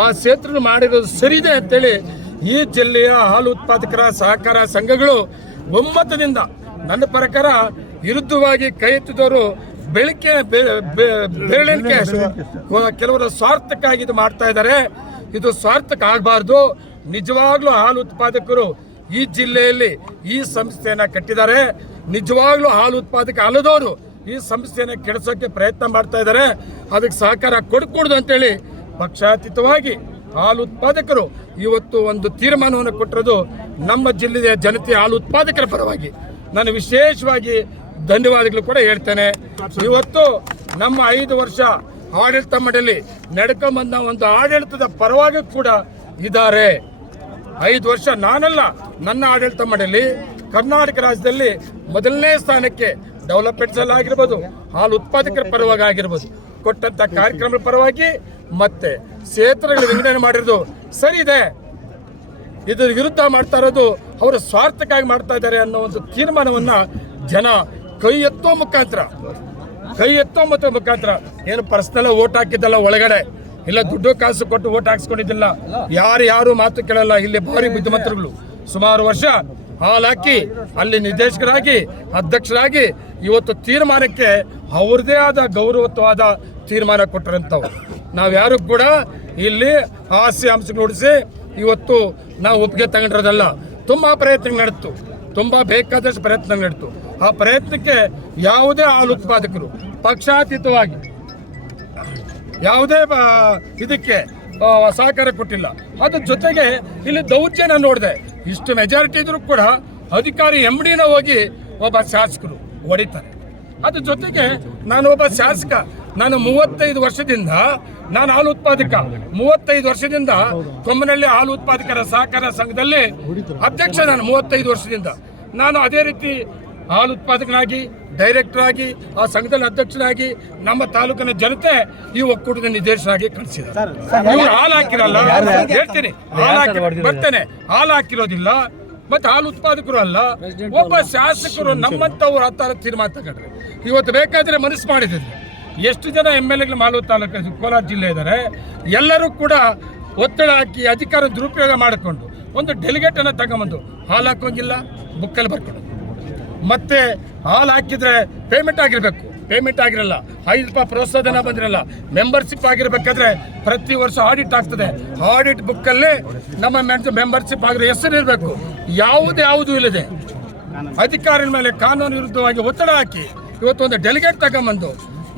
ಆ ಕ್ಷೇತ್ರ ಮಾಡಿರೋದು ಸರಿದೆ ಅಂತೇಳಿ ಈ ಜಿಲ್ಲೆಯ ಹಾಲು ಉತ್ಪಾದಕರ ಸಹಕಾರ ಸಂಘಗಳು ಒಮ್ಮತದಿಂದ ನನ್ನ ಪ್ರಕಾರ ವಿರುದ್ಧವಾಗಿ ಕೈ ಎತ್ತಿದವರು ಬೆರಳಿಕೆ ಕೆಲವರು ಸ್ವಾರ್ಥಕ್ಕಾಗಿ ಇದು ಮಾಡ್ತಾ ಇದ್ದಾರೆ. ಇದು ಸ್ವಾರ್ಥಕ್ಕೆ ಆಗಬಾರ್ದು. ನಿಜವಾಗ್ಲೂ ಹಾಲು ಉತ್ಪಾದಕರು ಈ ಜಿಲ್ಲೆಯಲ್ಲಿ ಈ ಸಂಸ್ಥೆಯನ್ನ ಕಟ್ಟಿದ್ದಾರೆ. ನಿಜವಾಗ್ಲೂ ಹಾಲು ಉತ್ಪಾದಕ ಅಲ್ಲದವರು ಈ ಸಂಸ್ಥೆಯನ್ನ ಕೆಡಿಸೋಕೆ ಪ್ರಯತ್ನ ಮಾಡ್ತಾ ಇದ್ದಾರೆ. ಅದಕ್ಕೆ ಸಹಕಾರ ಕೊಡಕೂಡದು ಅಂತೇಳಿ ಪಕ್ಷಾತೀತವಾಗಿ ಹಾಲು ಉತ್ಪಾದಕರು ಇವತ್ತು ಒಂದು ತೀರ್ಮಾನವನ್ನು ಕೊಟ್ಟಿರೋದು ನಮ್ಮ ಜಿಲ್ಲೆಯ ಜನತೆಯ ಹಾಲು ಉತ್ಪಾದಕರ ಪರವಾಗಿ ನಾನು ವಿಶೇಷವಾಗಿ ಧನ್ಯವಾದಗಳು ಕೂಡ ಹೇಳ್ತೇನೆ. ಇವತ್ತು ನಮ್ಮ 5 ವರ್ಷ ಆಡಳಿತ ಮಂಡಳಿ ನಡ್ಕೊಂಬಂದ ಒಂದು ಆಡಳಿತದ ಪರವಾಗಿ ಕೂಡ ಇದ್ದಾರೆ. 5 ವರ್ಷ ನಾನಲ್ಲ, ನನ್ನ ಆಡಳಿತ ಮಂಡಳಿ ಕರ್ನಾಟಕ ರಾಜ್ಯದಲ್ಲಿ ಮೊದಲನೇ ಸ್ಥಾನಕ್ಕೆ ಡೆವಲಪ್ಮೆಂಟ್ಸ್ ಅಲ್ಲಿ ಆಗಿರ್ಬೋದು, ಹಾಲು ಉತ್ಪಾದಕರ ಪರವಾಗಿ ಆಗಿರ್ಬೋದು, ಕೊಟ್ಟಂತ ಕಾರ್ಯಕ್ರಮದ ಪರವಾಗಿ ಮತ್ತೆ ಕ್ಷೇತ್ರಗಳ ವಿಂಗಡಣೆ ಮಾಡಿರೋದು ಸರಿ ಇದೆ. ಇದರ ವಿರುದ್ಧ ಮಾಡ್ತಾ ಇರೋದು ಅವರ ಸ್ವಾರ್ಥಕ್ಕಾಗಿ ಮಾಡ್ತಾ ಇದ್ದಾರೆ ಅನ್ನೋ ಒಂದು ತೀರ್ಮಾನವನ್ನ ಜನ ಕೈ ಎತ್ತೋ ಮುಖಾಂತರ ಏನು ಪರ್ಸನಲ್ ವೋಟ್ ಹಾಕಿದ್ದಲ್ಲ, ಒಳಗಡೆ ಇಲ್ಲ ದುಡ್ಡು ಕಾಸು ಕೊಟ್ಟು ವೋಟ್ ಹಾಕ್ಸ್ಕೊಂಡಿದ್ದಿಲ್ಲ. ಯಾರು ಮಾತು ಕೇಳಲ್ಲ. ಇಲ್ಲಿ ಭಾರಿ ಬುದ್ಧಿಮಂತರುಗಳು ಸುಮಾರು ವರ್ಷ ಹಾಲಾಕಿ ಅಲ್ಲಿ ನಿರ್ದೇಶಕರಾಗಿ ಅಧ್ಯಕ್ಷರಾಗಿ ಇವತ್ತು ತೀರ್ಮಾನಕ್ಕೆ ಅವ್ರದೇ ಆದ ಗೌರವತ್ವವಾದ ತೀರ್ಮಾನ ಕೊಟ್ಟರಂತವ್ರು. ನಾವ್ಯಾರು ಕೂಡ ಇಲ್ಲಿ ಹಾಸ್ಯ ಅಂಶ ನೋಡಿಸಿ ಇವತ್ತು ನಾವು ಒಪ್ಪಿಗೆ ತಗೊಂಡಿರೋದಲ್ಲ. ತುಂಬಾ ಪ್ರಯತ್ನ ನಡೆತು, ತುಂಬಾ ಬೇಕಾದಷ್ಟು ಪ್ರಯತ್ನ ನಡೆತು. ಆ ಪ್ರಯತ್ನಕ್ಕೆ ಯಾವುದೇ ಹಾಲು ಉತ್ಪಾದಕರು ಪಕ್ಷಾತೀತವಾಗಿ ಯಾವುದೇ ಇದಕ್ಕೆ ಸಹಕಾರ ಕೊಟ್ಟಿಲ್ಲ. ಅದ್ರ ಜೊತೆಗೆ ಇಲ್ಲಿ ದೌರ್ಜನ್ಯ ನೋಡಿದೆ. ಇಷ್ಟು ಮೆಜಾರಿಟಿ ಇದ್ರೂ ಕೂಡ ಅಧಿಕಾರಿ MDನ ಹೋಗಿ ಒಬ್ಬ ಶಾಸಕರು ಹೊಡಿತಾರೆ. ಅದ್ರ ಜೊತೆಗೆ ನಾನು ಒಬ್ಬ ಶಾಸಕ, ನಾನು 35 ವರ್ಷದಿಂದ ನಾನು ಹಾಲು ಉತ್ಪಾದಕ, 35 ವರ್ಷದಿಂದ ಕೊಮ್ಮನಹಳ್ಳಿ ಹಾಲು ಉತ್ಪಾದಕರ ಸಹಕಾರ ಸಂಘದಲ್ಲಿ ಅಧ್ಯಕ್ಷ. ನಾನು 35 ವರ್ಷದಿಂದ ನಾನು ಅದೇ ರೀತಿ ಹಾಲು ಉತ್ಪಾದಕನಾಗಿ ಡೈರೆಕ್ಟರ್ ಆಗಿ ಆ ಸಂಘದಲ್ಲಿ ಅಧ್ಯಕ್ಷನಾಗಿ ನಮ್ಮ ತಾಲೂಕಿನ ಜನತೆ ಈ ಒಕ್ಕೂಟದ ನಿರ್ದೇಶನಾಗಿ ಕಳಿಸಿದ್ದಾರೆ. ಇವರು ಹಾಲು ಹಾಕಿರಲ್ಲ, ಹೇಳ್ತೀನಿ, ಬರ್ತೇನೆ, ಹಾಲು ಹಾಕಿರೋದಿಲ್ಲ. ಮತ್ತೆ ಹಾಲು ಉತ್ಪಾದಕರು ಅಲ್ಲ, ಒಬ್ಬ ಶಾಸಕರು ನಮ್ಮಂತವ್ರು ಆ ತರ ತೀರ್ಮಾನ ತಗೊಂಡ್ರೆ ಇವತ್ತು ಬೇಕಾದ್ರೆ ಮನಸ್ಸು ಮಾಡಿದ್ರೆ ಎಷ್ಟು ಜನ MLAಗಳು ಮಾಲೂರು ತಾಲೂಕು ಕೋಲಾರ ಜಿಲ್ಲೆ ಇದ್ದಾರೆ. ಎಲ್ಲರೂ ಕೂಡ ಒತ್ತಡ ಹಾಕಿ ಅಧಿಕಾರ ದುರುಪಯೋಗ ಮಾಡಿಕೊಂಡು ಒಂದು ಡೆಲಿಗೇಟ್ ಅನ್ನ ತಗೊಂಬಂದು ಹಾಲು ಹಾಕೋಂಗಿಲ್ಲ, ಬುಕ್ಕಲ್ಲಿ ಬರ್ಕೊಂಡು ಮತ್ತೆ ಹಾಲು ಹಾಕಿದ್ರೆ ಪೇಮೆಂಟ್ ಆಗಿರ್ಬೇಕು, ಪೇಮೆಂಟ್ ಆಗಿರಲ್ಲ. 5 ರೂಪಾಯಿ ಪ್ರೋತ್ಸಾಹಧನ ಬಂದಿರಲ್ಲ. ಮೆಂಬರ್ಶಿಪ್ ಆಗಿರ್ಬೇಕಾದ್ರೆ ಪ್ರತಿ ವರ್ಷ ಆಡಿಟ್ ಆಗ್ತದೆ. ಆಡಿಟ್ ಬುಕ್ಕಲ್ಲಿ ನಮ್ಮ ಮೆಂಬರ್ಶಿಪ್ ಆಗಿರೋ ಹೆಸರು ಇರಬೇಕು. ಯಾವುದೂ ಇಲ್ಲದೆ ಅಧಿಕಾರಿಗಳ ಮೇಲೆ ಕಾನೂನು ವಿರುದ್ಧವಾಗಿ ಒತ್ತಡ ಹಾಕಿ ಇವತ್ತು ಒಂದು ಡೆಲಿಗೇಟ್ ತಗೊಂಬಂದು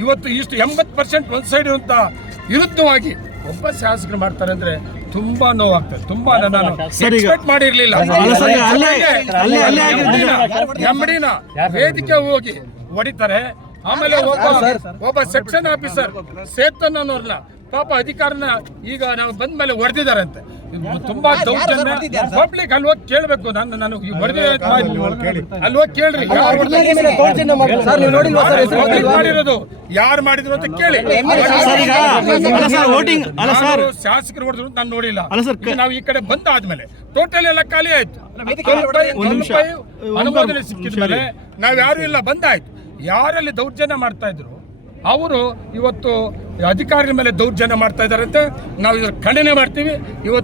ಇವತ್ತು ಇಷ್ಟು 80% ಒಂದು ಸೈಡ್ ಇರುವಂತ ವಿರುದ್ಧವಾಗಿ ಒಬ್ಬ ಶಾಸಕರು ಮಾಡ್ತಾರೆ ಅಂದ್ರೆ ತುಂಬಾ ನೋವಾಗ್ತದೆ. ತುಂಬಾ ನಾನು ಎಕ್ಸ್ಪೆಕ್ಟ್ ಮಾಡಿರ್ಲಿಲ್ಲ. MDನ ವೇದಿಕೆ ಹೋಗಿ ಹೊಡಿತಾರೆ. ಆಮೇಲೆ ಒಬ್ಬ ಸೆಕ್ಷನ್ ಆಫೀಸರ್ ಸೇತನ್ ಅನ್ನೋರ್ನ ಪಾಪ ಅಧಿಕಾರನ ಈಗ ನಾವು ಬಂದ ಮೇಲೆ ಹೊಡೆದಿದ್ದಾರಂತೆ. ತುಂಬಾ ದೌರ್ಜನ್ಯ. ಪಬ್ಲಿಕ್ ಅಲ್ಲಿ ಹೋಗಿ ಕೇಳ್ಬೇಕು. ನಾನು ಅಲ್ಲಿ ಹೋಗಿ ಕೇಳ್ರಿ ಮಾಡಿರೋದು ಯಾರು ಮಾಡಿದ್ರು ಅಂತ ಕೇಳಿ. ಶಾಸಕರು ಹೊಡೆದ್ರು ನಾನು ನೋಡಿಲ್ಲ. ನಾವು ಈ ಕಡೆ ಬಂದಾದ್ಮೇಲೆ ಟೋಟಲ್ ಎಲ್ಲ ಖಾಲಿ ಆಯ್ತು. ಅನುಮೋದನೆ ಸಿಕ್ಕಿದ ಮೇಲೆ ನಾವ್ ಯಾರು ಇಲ್ಲ, ಬಂದಾಯ್ತು. ಯಾರಲ್ಲಿ ದೌರ್ಜನ್ಯ ಮಾಡ್ತಾ ಇದ್ರು ಅವರು ಇವತ್ತು ಅಧಿಕಾರಿಗಳ ಮೇಲೆ ದೌರ್ಜನ್ಯ ಮಾಡ್ತಾ ಇದಾರಂತೆ. ನಾವು ಇದ್ರ ಖಂಡನೆ ಮಾಡ್ತೀವಿ. ಇವತ್ತು